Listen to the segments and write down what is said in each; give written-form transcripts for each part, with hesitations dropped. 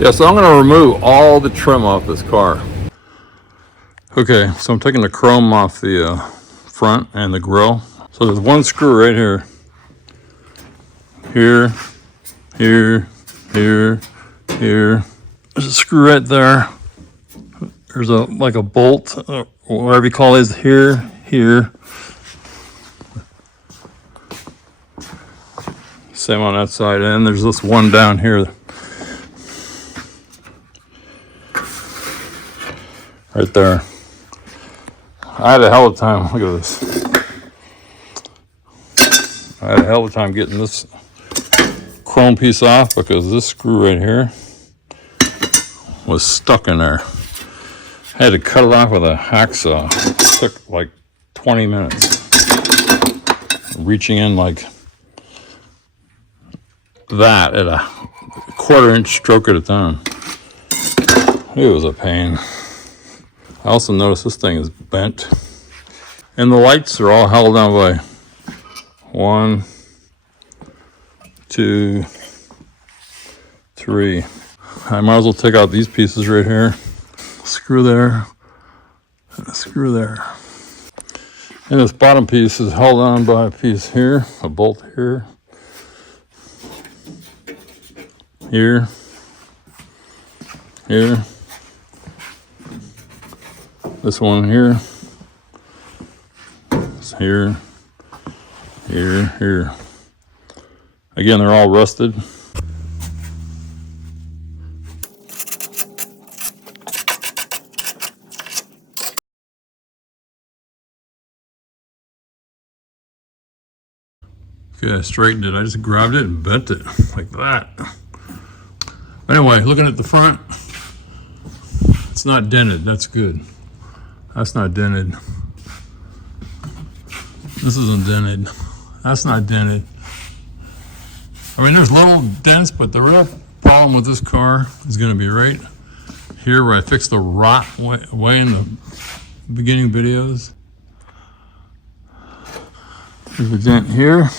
Yeah, so I'm going to remove all the trim off this car. Okay, so I'm taking the chrome off the front and the grille. So there's one screw right here. Here, here, here, here. There's a screw right there. There's like a bolt, or whatever you call it, here, here. Same on that side, and there's this one down here. Right there. I had a hell of a time, look at this. I had a hell of a time getting this chrome piece off because this screw right here was stuck in there. I had to cut it off with a hacksaw. It took like 20 minutes. Reaching in like that at a 1/4 inch stroke at a time. It was a pain. I also noticed this thing is bent. And the lights are all held down by 1, 2, 3. I might as well take out these pieces right here. Screw there, and a screw there. And this bottom piece is held on by a piece here, a bolt here, here, here, this one here, it's here, here, here. Again, they're all rusted. Okay, I straightened it. I just grabbed it and bent it like that. Anyway, looking at the front, it's not dented. That's good. That's not dented. This isn't dented. That's not dented. I mean, there's little dents, but the real problem with this car is going to be right here where I fixed the rot way in the beginning videos. There's a dent here.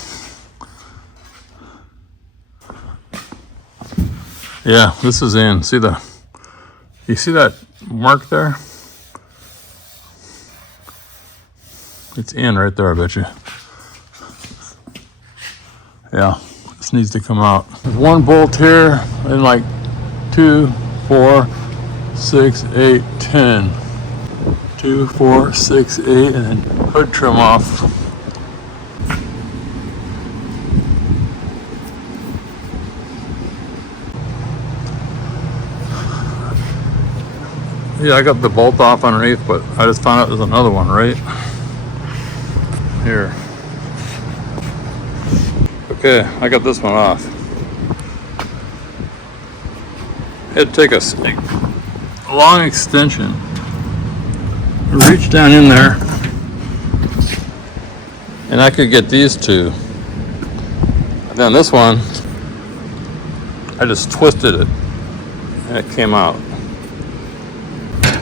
Yeah, this is in. You see that mark there? It's in right there, I bet you. Yeah, this needs to come out. There's one bolt here, and like 2, 4, 6, 8, 10. 2, 4, 6, 8, and then hood trim off. Yeah, I got the bolt off underneath, but I just found out there's another one right here. Okay, I got this one off. Had to take a long extension, reach down in there, and I could get these two. And then this one, I just twisted it, and it came out.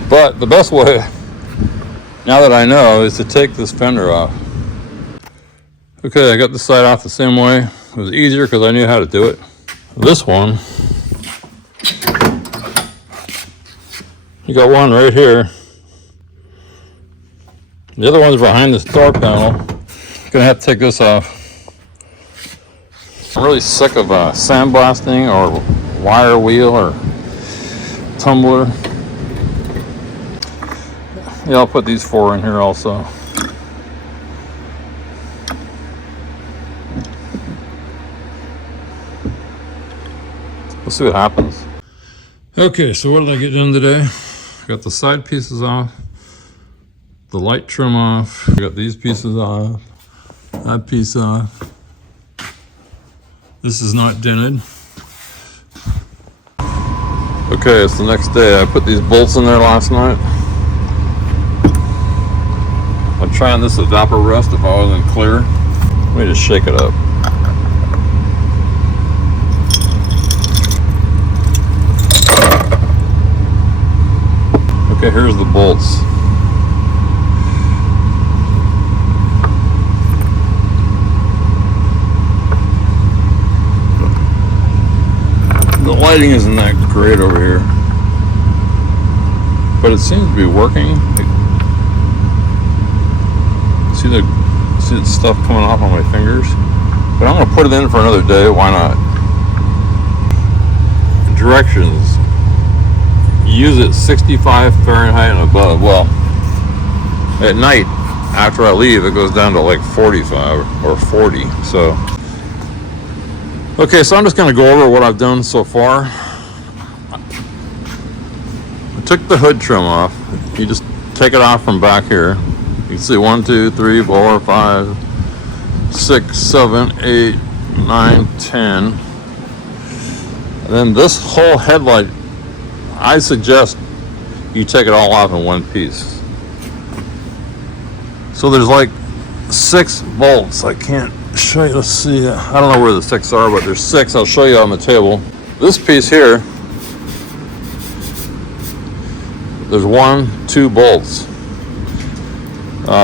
But the best way, now that I know, is to take this fender off. Okay, I got this side off the same way. It was easier because I knew how to do it. This one, you got one right here. The other one's behind this door panel. Gonna have to take this off. I'm really sick of sandblasting or wire wheel or tumbler. Yeah, I'll put these 4 in here also. We'll see what happens. Okay, so what did I get done today? I got the side pieces off, the light trim off, I got these pieces off, that piece off. This is not dented. Okay, it's the next day. I put these bolts in there last night. I'm trying this adapter rust if I wasn't clear. Let me just shake it up. Okay, here's the bolts. The lighting isn't that great. great over here. But it seems to be working. See the stuff coming off on my fingers? But I'm going to put it in for another day. Why not? Directions. Use it 65 Fahrenheit and above. Well, at night, after I leave, it goes down to like 45 or 40. So, okay, so I'm just going to go over what I've done so far. I took the hood trim off. You just take it off from back here. You can see 1, 2, 3, 4, 5, 6, 7, 8, 9, 10. And then this whole headlight, I suggest you take it all off in one piece. So there's like 6 bolts. I can't show you. Let's see. I don't know where the 6 are, but there's 6. I'll show you on the table. This piece here, there's 1, 2 bolts.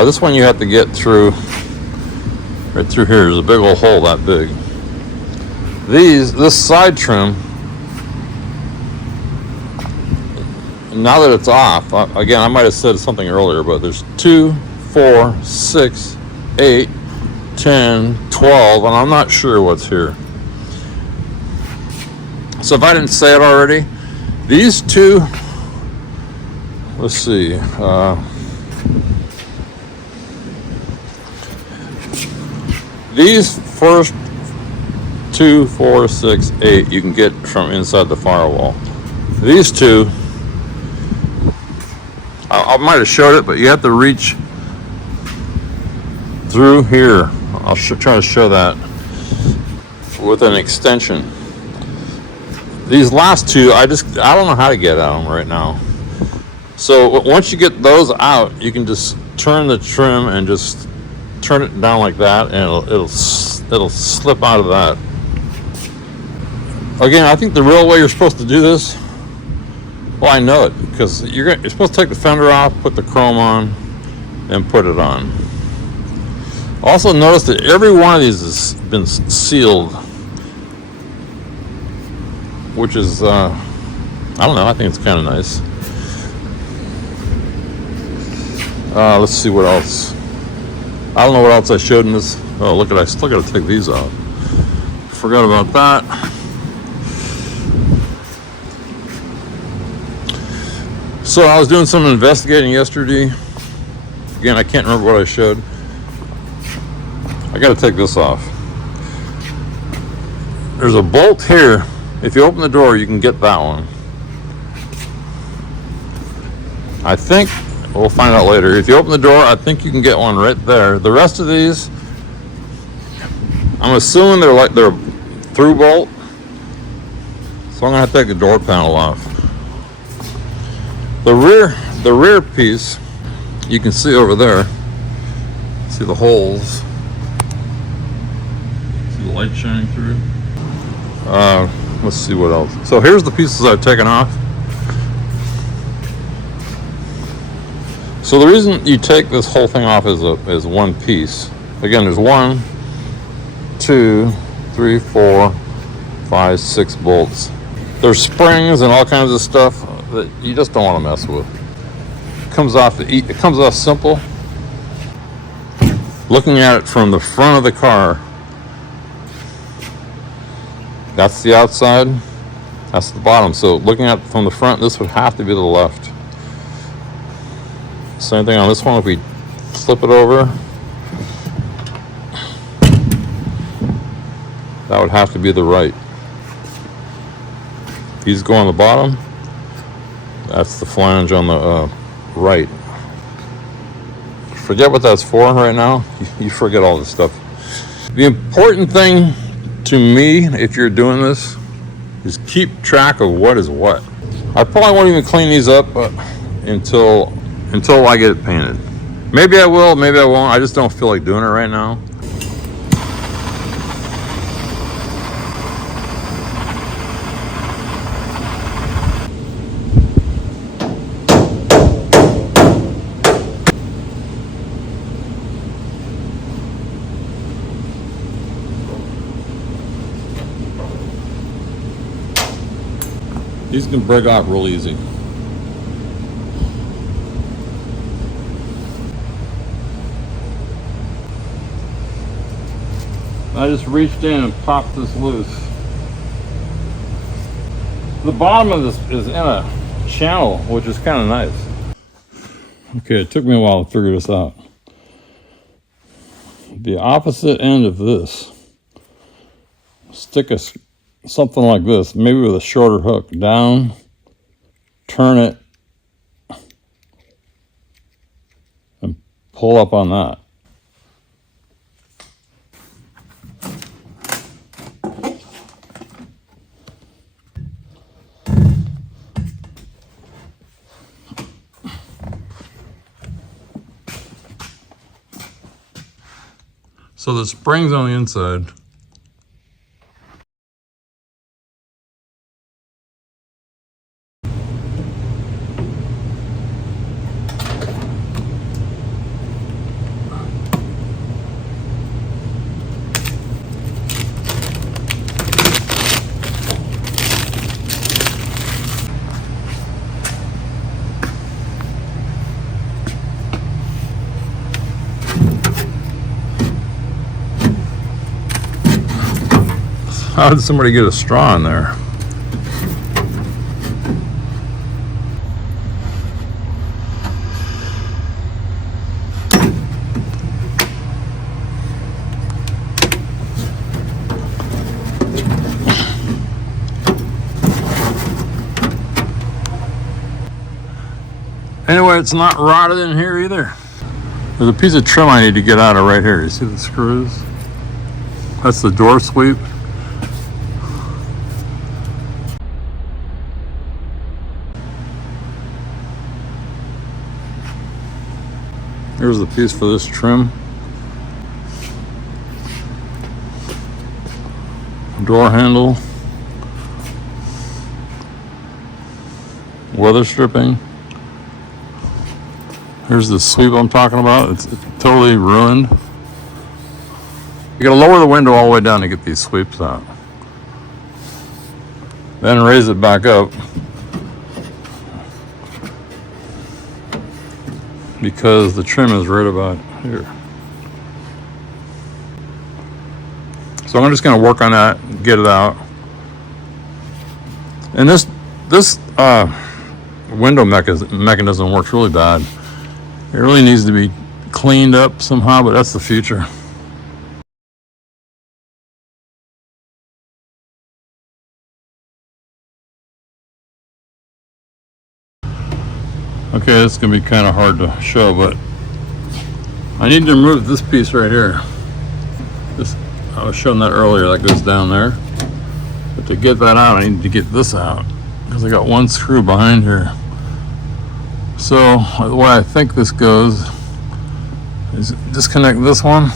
This one you have to get through, right through here. There's a big old hole that big. This side trim, now that it's off, again, I might have said something earlier, but there's 2, 4, 6, 8, 10, 12, and I'm not sure what's here. So if I didn't say it already, these 2, let's see, these first 2, 4, 6, 8 you can get from inside the firewall. These 2, I might have showed it, but you have to reach through here. I'll try to show that with an extension. These last 2, I don't know how to get at them right now. So once you get those out, you can just turn the trim and just turn it down like that, and it'll slip out of that. Again, I think the real way you're supposed to do this, well, I know it, because you're supposed to take the fender off, put the chrome on, and put it on. Also notice that every one of these has been sealed, which is, I don't know, I think it's kind of nice. Let's see what else. I don't know what else I showed in this. Oh, look at, I still got to take these off. Forgot about that. So I was doing some investigating yesterday. Again, I can't remember what I showed. I got to take this off. There's a bolt here. If you open the door, you can get that one. I think, we'll find out later. If you open the door, I think you can get one right there. The rest of these, I'm assuming they're a through bolt. So I'm gonna have to take the door panel off. The rear piece, you can see over there. See the holes. See the light shining through. Let's see what else. So here's the pieces I've taken off. So the reason you take this whole thing off is one piece. Again, there's 1, 2, 3, 4, 5, 6 bolts. There's springs and all kinds of stuff that you just don't want to mess with. It comes off simple. Looking at it from the front of the car, that's the outside, that's the bottom. So looking at it from the front, this would have to be the left. Same thing on this one. If we flip it over, that would have to be the right. These go on the bottom. That's the flange on the right. Forget what that's for right now. You forget all this stuff. The important thing to me, if you're doing this, is keep track of what is what. I probably won't even clean these up until I get it painted. Maybe I will, maybe I won't. I just don't feel like doing it right now. These can break off real easy. I just reached in and popped this loose. The bottom of this is in a channel, which is kind of nice. Okay, it took me a while to figure this out. The opposite end of this, stick something like this, maybe with a shorter hook, down, turn it, and pull up on that. So the spring's on the inside. How did somebody get a straw in there? Anyway, it's not rotted in here either. There's a piece of trim I need to get out of right here. You see the screws? That's the door sweep. Here's the piece for this trim. Door handle. Weather stripping. Here's the sweep I'm talking about. It's totally ruined. You gotta lower the window all the way down to get these sweeps out. Then raise it back up. Because the trim is right about here. So I'm just going to work on that, get it out. And this window mechanism works really bad. It really needs to be cleaned up somehow, but that's the future. Okay, it's going to be kind of hard to show, but I need to remove this piece right here. I was showing that earlier, that goes down there. But to get that out, I need to get this out because I got one screw behind here. So the way I think this goes is disconnect this one,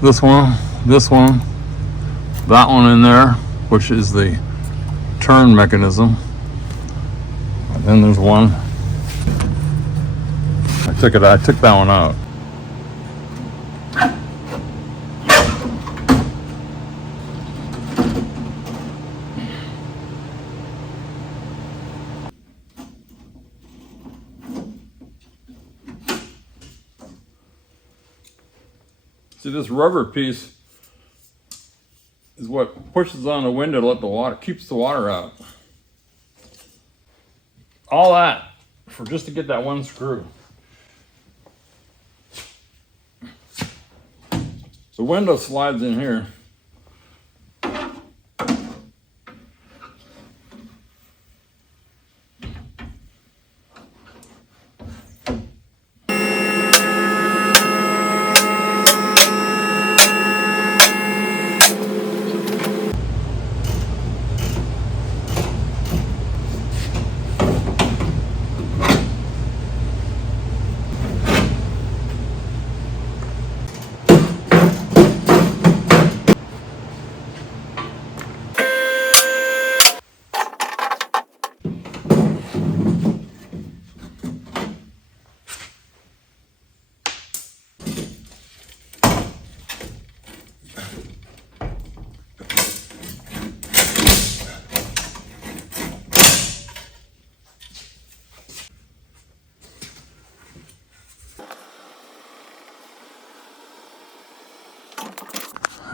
that one in there, which is the turn mechanism. And then there's one. I took that one out. See, this rubber piece is what pushes on the window to let the water, keeps the water out. All that for just to get that one screw. The window slides in here.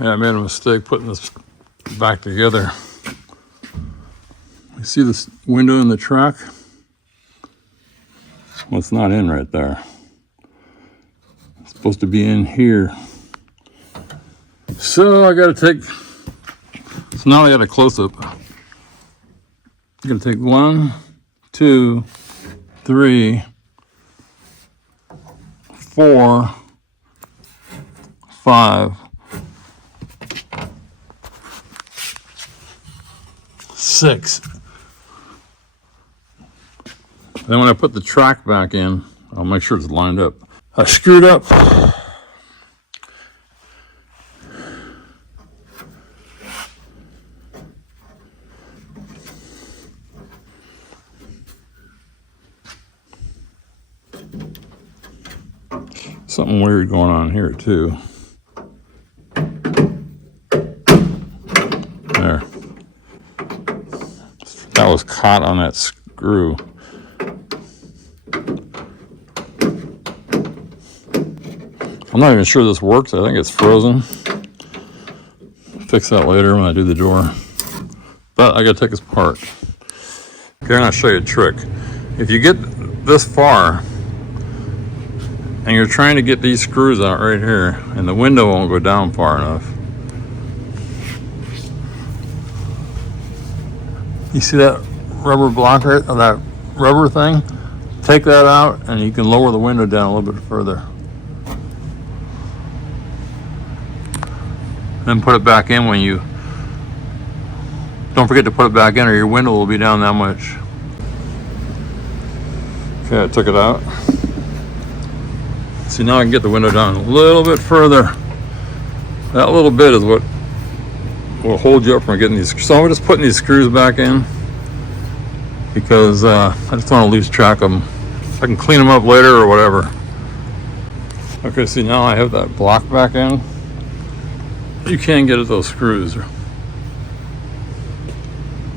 Yeah, I made a mistake putting this back together. You see this window in the track? Well, it's not in right there. It's supposed to be in here. So I gotta take, so now I got a close-up. I'm gonna take 1, 2, 3, 4, 5, 6. Then when I put the track back in, I'll make sure it's lined up. I screwed up. Something weird going on here too. There. That was caught on that screw. I'm not even sure this works. I think it's frozen. Fix that later when I do the door. But I gotta take this apart. Okay, I'm gonna show you a trick. If you get this far and you're trying to get these screws out right here and the window won't go down far enough. You see that rubber block right, or that rubber thing? Take that out and you can lower the window down a little bit further. Then put it back in when you, don't forget to put it back in or your window will be down that much. Okay, I took it out. See, now I can get the window down a little bit further. That little bit is what will hold you up from getting these. So I'm just putting these screws back in because I just want to lose track of them. I can clean them up later or whatever. Okay, see, now I have that block back in. You can't get at those screws.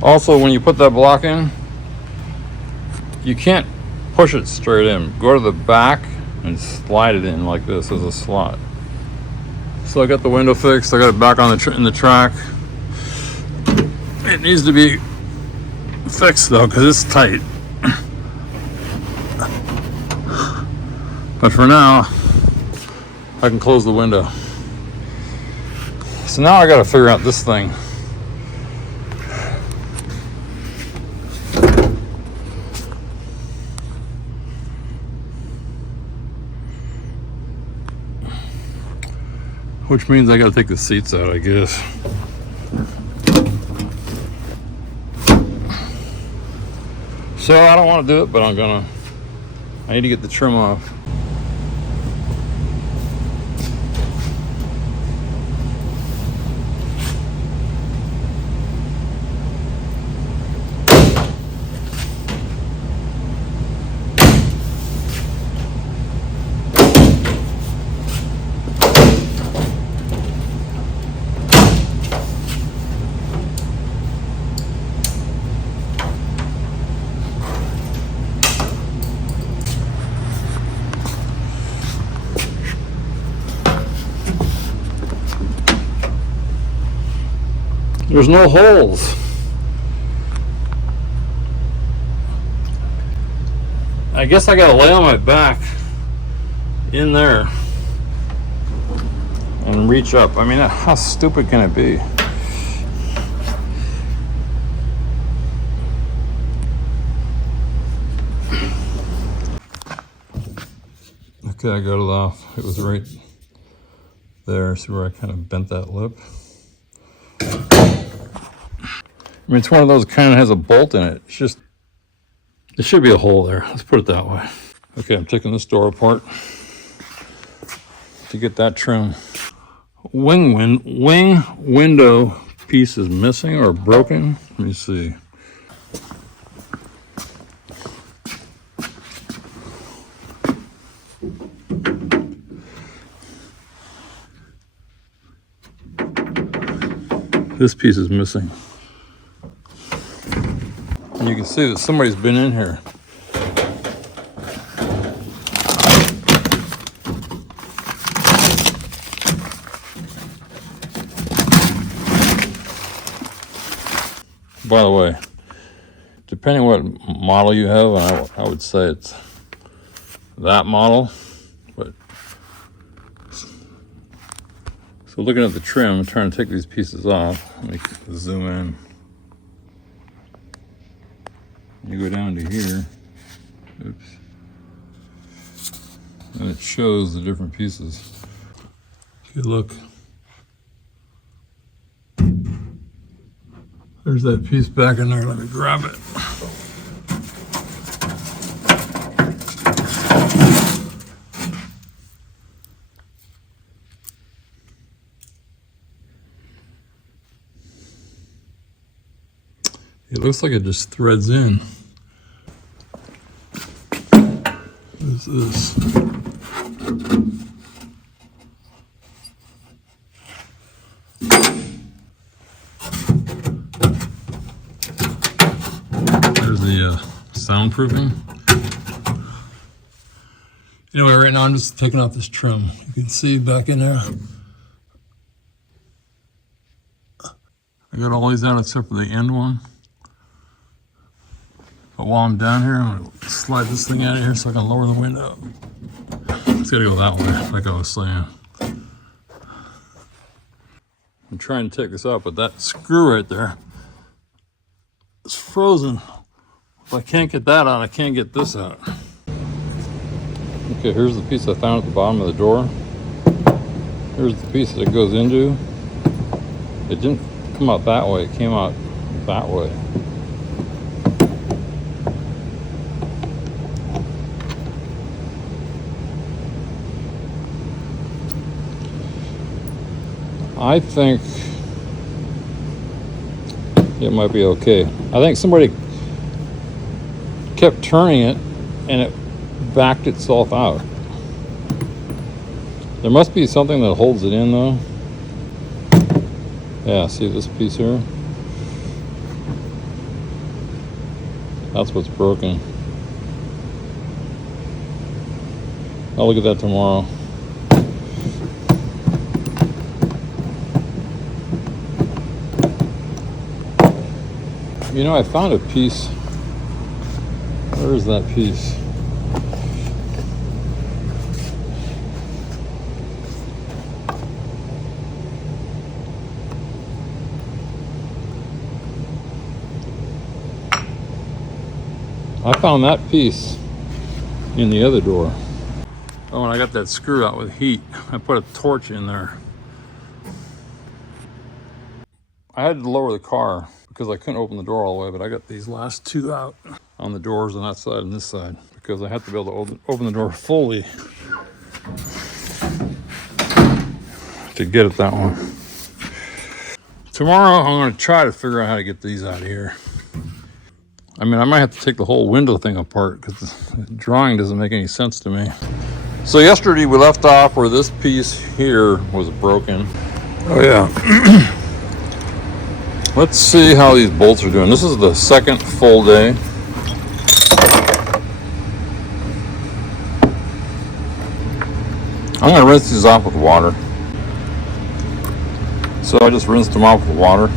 Also, when you put that block in, you can't push it straight in. Go to the back and slide it in like this as a slot. So I got the window fixed. I got it back on in the track. It needs to be fixed though because it's tight. But for now, I can close the window. So now I got to figure out this thing. Which means I got to take the seats out, I guess. So I don't want to do it, but I need to get the trim off. There's no holes. I guess I gotta lay on my back in there and reach up. I mean, how stupid can it be? Okay, I got it off. It was right there. See where I kind of bent that lip? I mean, it's one of those kind of has a bolt in it. It's just, there should be a hole there. Let's put it that way. Okay, I'm taking this door apart to get that trim. Wing window piece is missing or broken. Let me see. This piece is missing. And you can see that somebody's been in here. By the way, depending what model you have, and I would say it's that model. But so looking at the trim, I'm trying to take these pieces off. Let me zoom in. You go down to here. Oops. And it shows the different pieces. If you look, there's that piece back in there. Let me grab it. It looks like it just threads in. What is this? There's the soundproofing. Anyway, right now I'm just taking off this trim. You can see back in there. I got all these out except for the end one. But while I'm down here, I'm gonna slide this thing out of here so I can lower the window. It's gotta go that way, like I was saying. I'm trying to take this out, but that screw right there is frozen. If I can't get that out, I can't get this out. Okay, here's the piece I found at the bottom of the door. Here's the piece that it goes into. It didn't come out that way, it came out that way. I think it might be okay. I think somebody kept turning it and it backed itself out. There must be something that holds it in though. Yeah, see this piece here? That's what's broken. I'll look at that tomorrow. You know, I found a piece. Where is that piece? I found that piece in the other door. Oh, and I got that screw out with heat. I put a torch in there. I had to lower the car because I couldn't open the door all the way, but I got these last two out on the doors on that side and this side because I have to be able to open the door fully to get at that one. Tomorrow I'm going to try to figure out how to get these out of here. I mean, I might have to take the whole window thing apart because the drawing doesn't make any sense to me. So yesterday we left off where this piece here was broken. Oh yeah. Let's see how these bolts are doing. This is the second full day. I'm gonna rinse these off with water. So I just rinsed them off with water.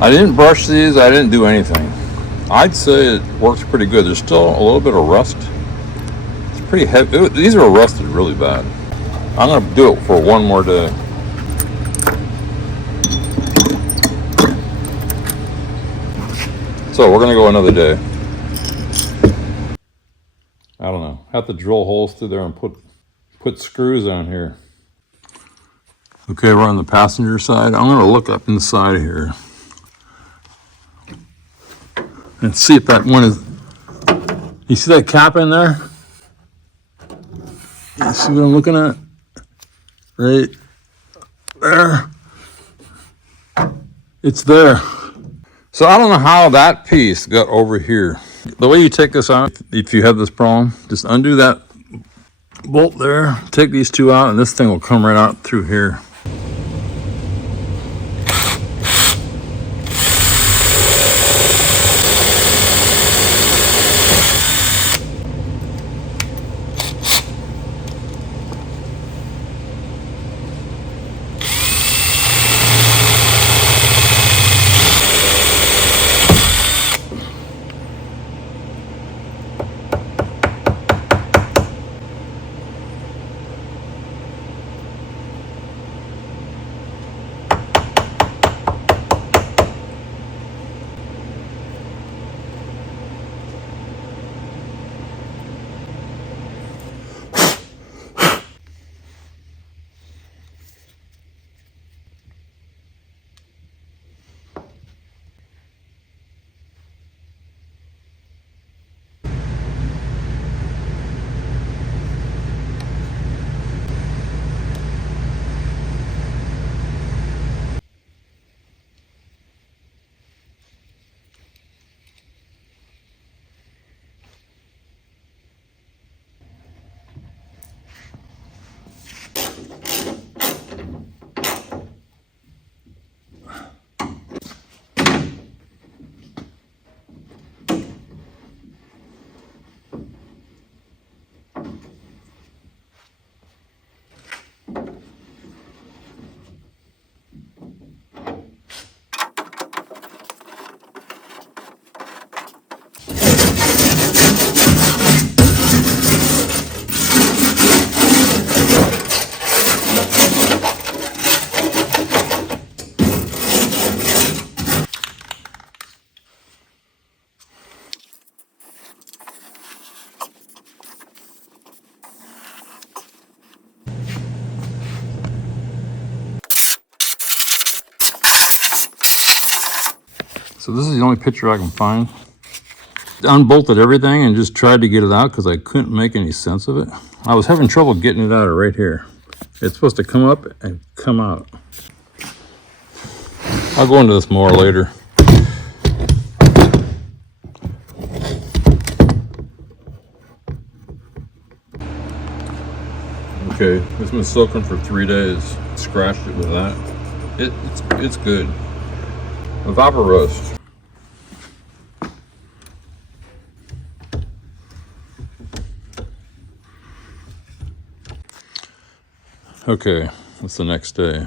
I didn't brush these, I didn't do anything. I'd say it works pretty good. There's still a little bit of rust. It's pretty heavy. These are rusted really bad. I'm gonna do it for one more day. So we're gonna go another day. I don't know. Have to drill holes through there and put screws on here. Okay, we're on the passenger side. I'm gonna look up inside here and see if that one is. You see that cap in there? You see what I'm looking at? Right there. It's there. So I don't know how that piece got over here. The way you take this out, if you have this problem, just undo that bolt there, take these two out, and this thing will come right out through here. So this is the only picture I can find. Unbolted everything and just tried to get it out because I couldn't make any sense of it. I was having trouble getting it out of right here. It's supposed to come up and come out. I'll go into this more later. Okay, it's been soaking for 3 days. Scratched it with that. It's good. Vapor roast. Okay, it's the next day.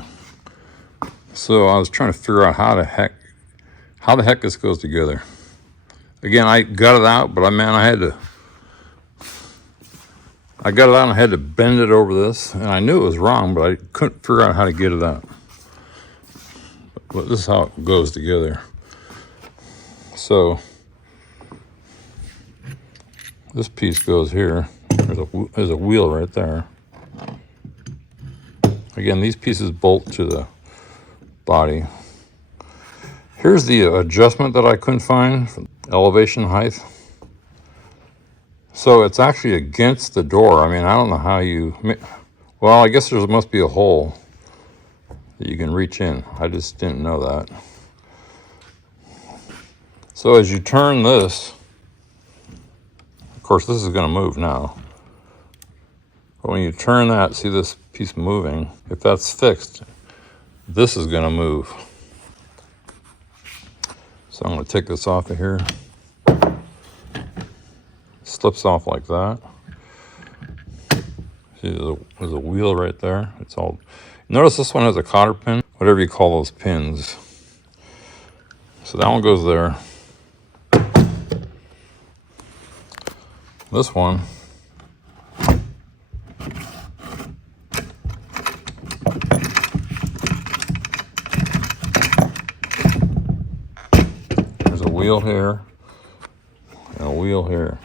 So I was trying to figure out how the heck this goes together. Again, I got it out, but I got it out and I had to bend it over this, and I knew it was wrong, but I couldn't figure out how to get it out. But this is how it goes together. So this piece goes here. There's a wheel right there. Again, these pieces bolt to the body. Here's the adjustment that I couldn't find for elevation height. So it's actually against the door. I mean, I don't know how you... Well, I guess there must be a hole that you can reach in. I just didn't know that. So as you turn this, of course, this is going to move now. But when you turn that, see this piece moving? If that's fixed, this is going to move. So I'm going to take this off of here. Slips off like that. See, there's a wheel right there. It's all. Notice this one has a cotter pin, whatever you call those pins. So that one goes there. This one there's a wheel here and a wheel here.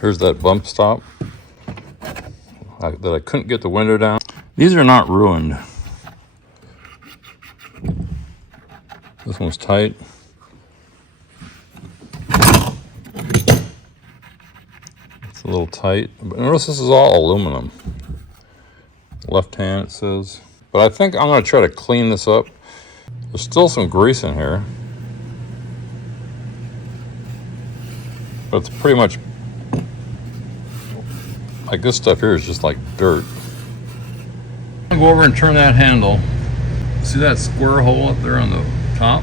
Here's that bump stop that I couldn't get the window down. These are not ruined. This one's tight. It's a little tight. But notice this is all aluminum. Left hand, it says. But I think I'm going to try to clean this up. There's still some grease in here. But it's pretty much... like this stuff here is just like dirt. I'm going to go over and turn that handle. See that square hole up there on the top?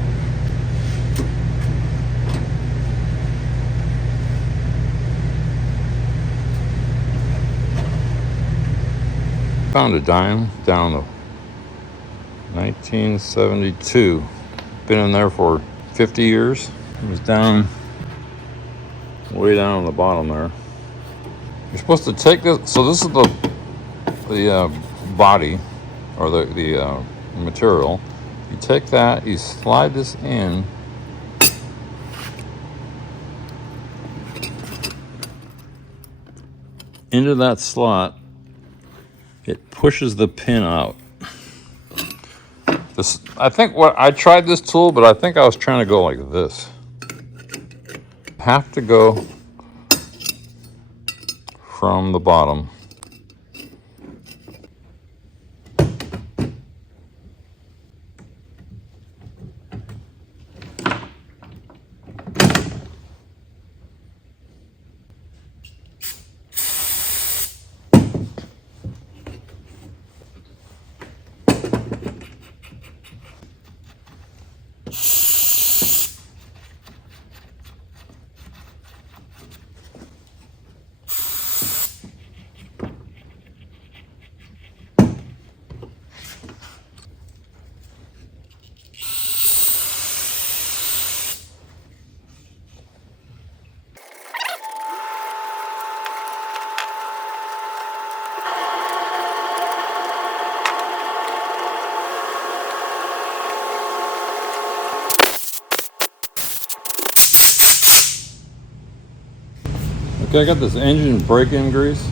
Found a dime down the 1972. Been in there for 50 years. It was down, way down on the bottom there. You're supposed to take this, so this is the body, or the material. You take that, you slide this in, into that slot. It pushes the pin out. This, I think I tried this tool, but I think I was trying to go like this. Have to go from the bottom. Okay, I got this engine break-in grease.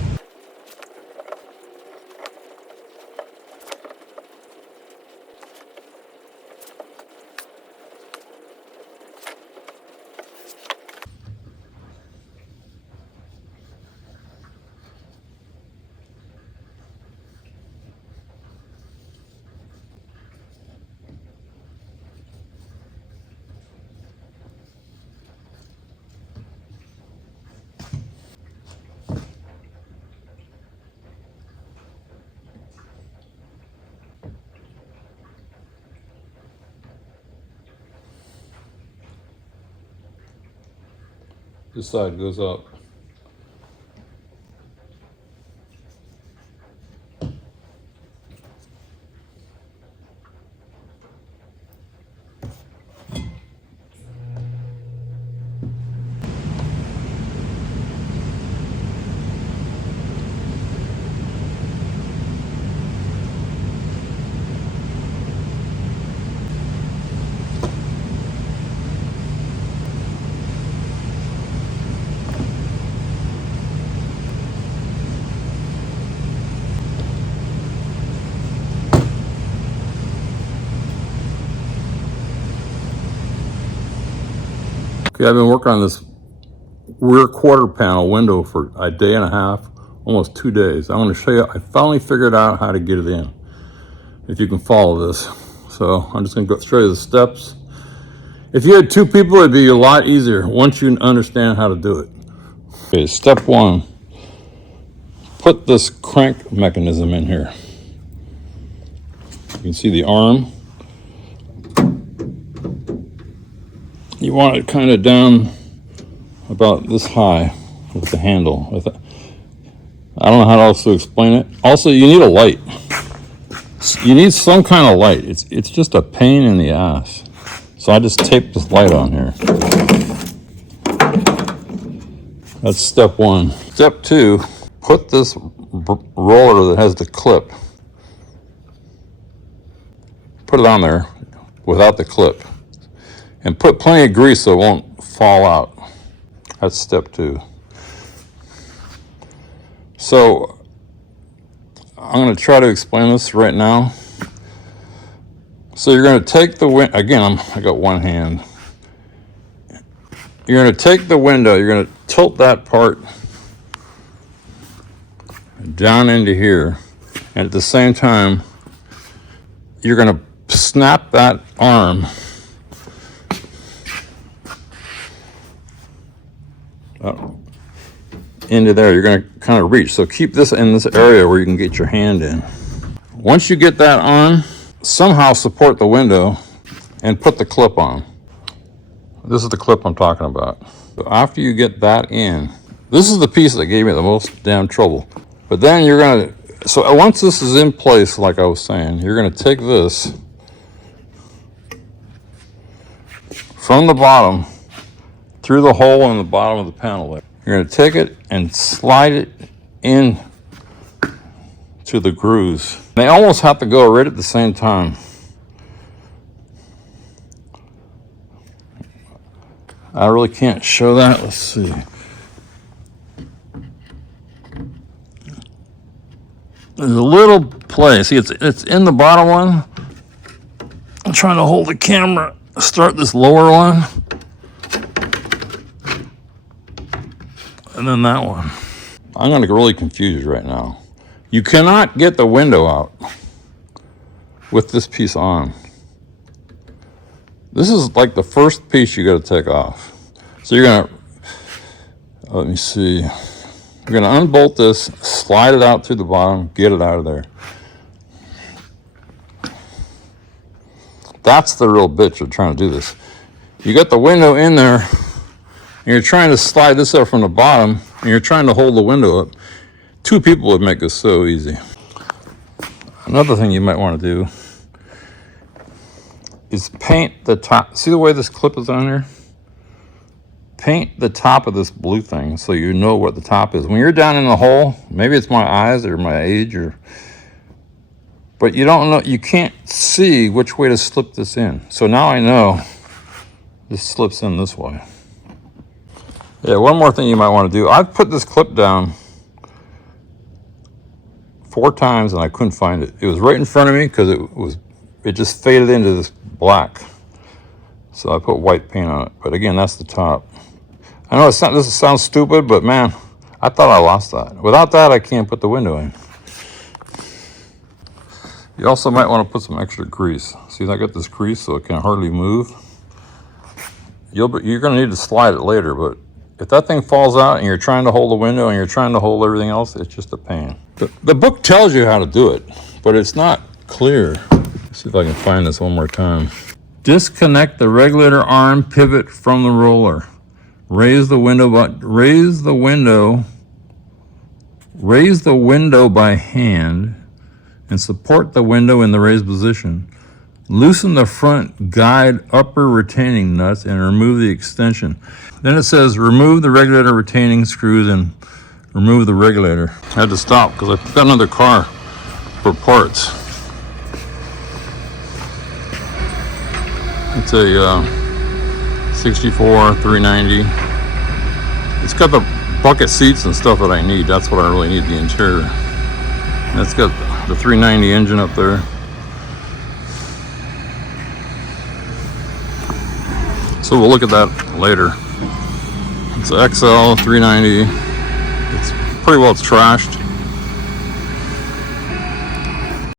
This side goes up. Okay, I've been working on this rear quarter panel window for a day and a half, almost 2 days. I'm going to show you, I finally figured out how to get it in, if you can follow this. So I'm just going to show you the steps. If you had 2 people, it'd be a lot easier once you understand how to do it. Okay, step 1, put this crank mechanism in here. You can see the arm. You want it kind of down about this high with the handle. I don't know how else to explain it. Also, you need a light. You need some kind of light. It's just a pain in the ass. So I just taped this light on here. That's step 1. Step 2, put this roller that has the clip, put it on there without the clip. And put plenty of grease so it won't fall out. That's step 2. So I'm going to try to explain this right now. So you're going to take the again, I got one hand. You're going to take the window, you're going to tilt that part down into here. And at the same time, you're going to snap that arm into there. You're going to kind of reach. So keep this in this area where you can get your hand in. Once you get that on, somehow support the window and put the clip on. This is the clip I'm talking about. So after you get that in, this is the piece that gave me the most damn trouble. But then you're going to, so once this is in place, like I was saying, you're going to take this from the bottom through the hole in the bottom of the panel there. You're going to take it and slide it in to the grooves. They almost have to go right at the same time. I really can't show that. Let's see. There's a little play. See, it's in the bottom one. I'm trying to hold the camera. Start this lower one. And then that one. I'm going to really confuse you right now. You cannot get the window out with this piece on. This is like the first piece you got to take off. So you're going to, let me see. You're going to unbolt this, slide it out through the bottom, get it out of there. That's the real bitch of trying to do this. You got the window in there, and you're trying to slide this up from the bottom, and you're trying to hold the window up. 2 people would make this so easy. Another thing you might want to do is paint the top. See the way this clip is on here? Paint the top of this blue thing so you know what the top is. When you're down in the hole, maybe it's my eyes or my age, but you don't know, you can't see which way to slip this in. So now I know this slips in this way. Yeah, one more thing you might want to do. I've put this clip down 4 times and I couldn't find it. It was right in front of me because it just faded into this black. So I put white paint on it. But again, that's the top. I know this sounds stupid, but man, I thought I lost that. Without that, I can't put the window in. You also might want to put some extra grease. See, I got this grease so it can hardly move. You're going to need to slide it later, but if that thing falls out and you're trying to hold the window and you're trying to hold everything else, it's just a pain. The book tells you how to do it, but it's not clear. Let's see if I can find this one more time. Disconnect the regulator arm pivot from the roller. Raise the window by hand and support the window in the raised position. Loosen the front guide upper retaining nuts and remove the extension. Then it says remove the regulator retaining screws and remove the regulator. I had to stop because I've got another car for parts. It's a 64 390. It's got the bucket seats and stuff that I need. That's what I really need, the interior. And it's got the 390 engine up there. So we'll look at that later. It's XL 390. It's pretty well trashed.